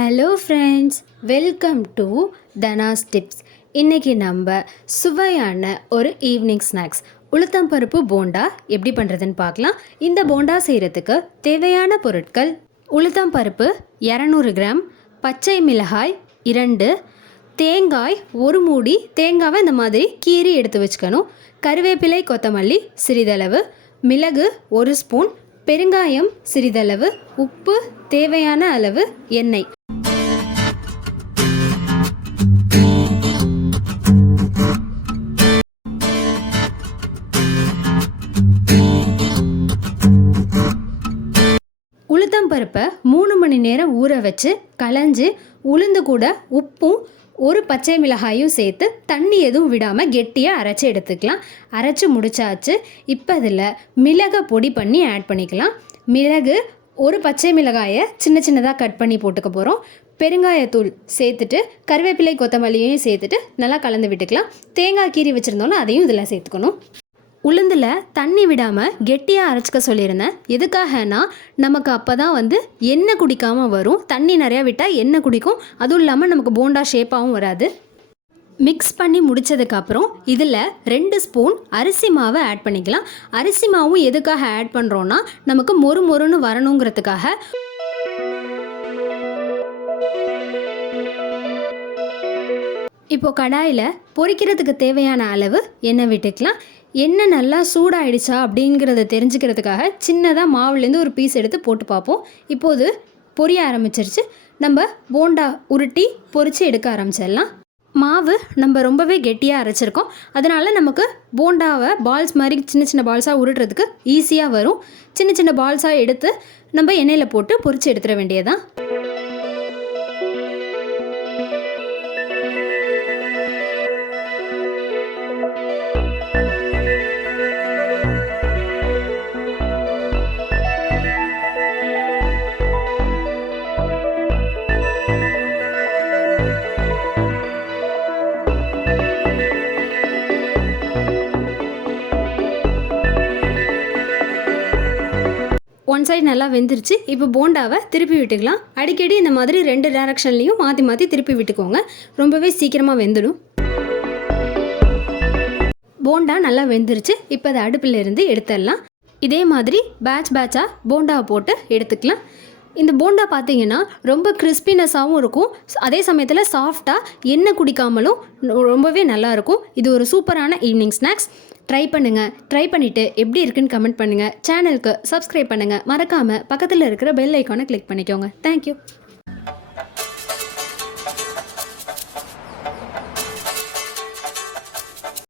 Hello friends, welcome to Thana's tips. இன்றைக்கி நம்ம சுவையான ஒரு ஈவினிங் ஸ்நாக்ஸ் உளுத்தம்பருப்பு போண்டா எப்படி பண்ணுறதுன்னு பார்க்கலாம். இந்த போண்டா செய்கிறதுக்கு தேவையான பொருட்கள்: உளுத்தம்பருப்பு 200 கிராம், பச்சை மிளகாய் 2, தேங்காய் 1 மூடி, தேங்காவை இந்த மாதிரி கீறி எடுத்து வச்சுக்கணும், கருவேப்பிலை கொத்தமல்லி சிறிதளவு, மிளகு 1 ஸ்பூன், பெருங்காயம் சிறிதளவு, உப்பு தேவையான அளவு, எண்ணெய். உளுத்தம்பருப்பை 3 மணி நேரம் ஊற வச்சு களைஞ்சி, உளுந்து கூட உப்பும் 1 பச்சை மிளகாயும் சேர்த்து தண்ணி எதுவும் விடாமல் கெட்டியாக அரைச்சி எடுத்துக்கலாம். அரைச்சி முடிச்சாச்சு. இப்போ அதில் மிளகை பொடி பண்ணி ஆட் பண்ணிக்கலாம். மிளகு 1 பச்சை மிளகாயை சின்ன சின்னதாக கட் பண்ணி போட்டுக்க போகிறோம். பெருங்காயத்தூள் சேர்த்துட்டு கருவேப்பிலை கொத்தமல்லியையும் சேர்த்துட்டு நல்லா கலந்து விட்டுக்கலாம். தேங்காய் கீறி வச்சுருந்தோம்னா அதையும் இதில் சேர்த்துக்கணும். உளுந்தில் தண்ணி விடாமல் கெட்டியாக அரைச்சிக்க சொல்லியிருந்தேன். எதுக்காகனா நமக்கு அப்போ தான் எண்ணெய் குடிக்காமல் வரும். தண்ணி நிறையா விட்டால் எண்ணெய் குடிக்கும், அதுவும் இல்லாமல் நமக்கு போண்டா ஷேப்பாகவும் வராது. மிக்ஸ் பண்ணி முடித்ததுக்கப்புறம் இதில் 2 ஸ்பூன் அரிசி மாவை ஆட் பண்ணிக்கலாம். அரிசி மாவும் எதுக்காக ஆட் பண்ணுறோன்னா நமக்கு மொறு மொறுன்னு வரணுங்கிறதுக்காக. இப்போது கடாயில் பொரிக்கிறதுக்கு தேவையான அளவு எண்ணெய் விட்டுக்கலாம். எண்ணெய் நல்லா சூடாயிடுச்சா அப்படிங்கிறத தெரிஞ்சுக்கிறதுக்காக சின்னதாக மாவுலேருந்து ஒரு பீஸ் எடுத்து போட்டு பார்ப்போம். இப்போது பொரிய ஆரம்பிச்சிருச்சு. நம்ம போண்டா உருட்டி பொரித்து எடுக்க ஆரம்பிச்சிடலாம். மாவு நம்ம ரொம்பவே கெட்டியாக அரைச்சிருக்கோம், அதனால் நமக்கு போண்டாவை பால்ஸ் மாதிரி சின்ன சின்ன பால்ஸாக உருட்டுறதுக்கு ஈஸியாக வரும். சின்ன சின்ன பால்ஸாக எடுத்து நம்ம எண்ணெயில் போட்டு பொரித்து எடுத்துட வேண்டியதான். ஒன் சைடு நல்லா வெந்துருச்சு. இப்போ போண்டாவை திருப்பி விட்டுக்கலாம். அடிக்கடி இந்த மாதிரி 2 டைரக்ஷன்லேயும் மாற்றி மாற்றி திருப்பி விட்டுக்கோங்க, ரொம்பவே சீக்கிரமாக வெந்துடும். போண்டா நல்லா வெந்துருச்சு. இப்போ அதை அடுப்பிலிருந்து எடுத்துடலாம். இதே மாதிரி பேட்சாக போண்டாவை போட்டு எடுத்துக்கலாம். இந்த போண்டா பார்த்தீங்கன்னா ரொம்ப கிறிஸ்பினஸாகவும் இருக்கும், அதே சமயத்தில் சாஃப்டாக எண்ணெய் குடிக்காமலும் ரொம்பவே நல்லாயிருக்கும். இது ஒரு சூப்பரான ஈவினிங் ஸ்நாக்ஸ். ட்ரை பண்ணுங்கள். ட்ரை பண்ணிவிட்டு எப்படி இருக்குன்னு கமெண்ட் பண்ணுங்கள். சேனலுக்கு சப்ஸ்கிரைப் பண்ணுங்கள். மறக்காமல் பக்கத்தில் இருக்கிற பெல் ஐக்கானை கிளிக் பண்ணிக்கோங்க. தேங்க்யூ.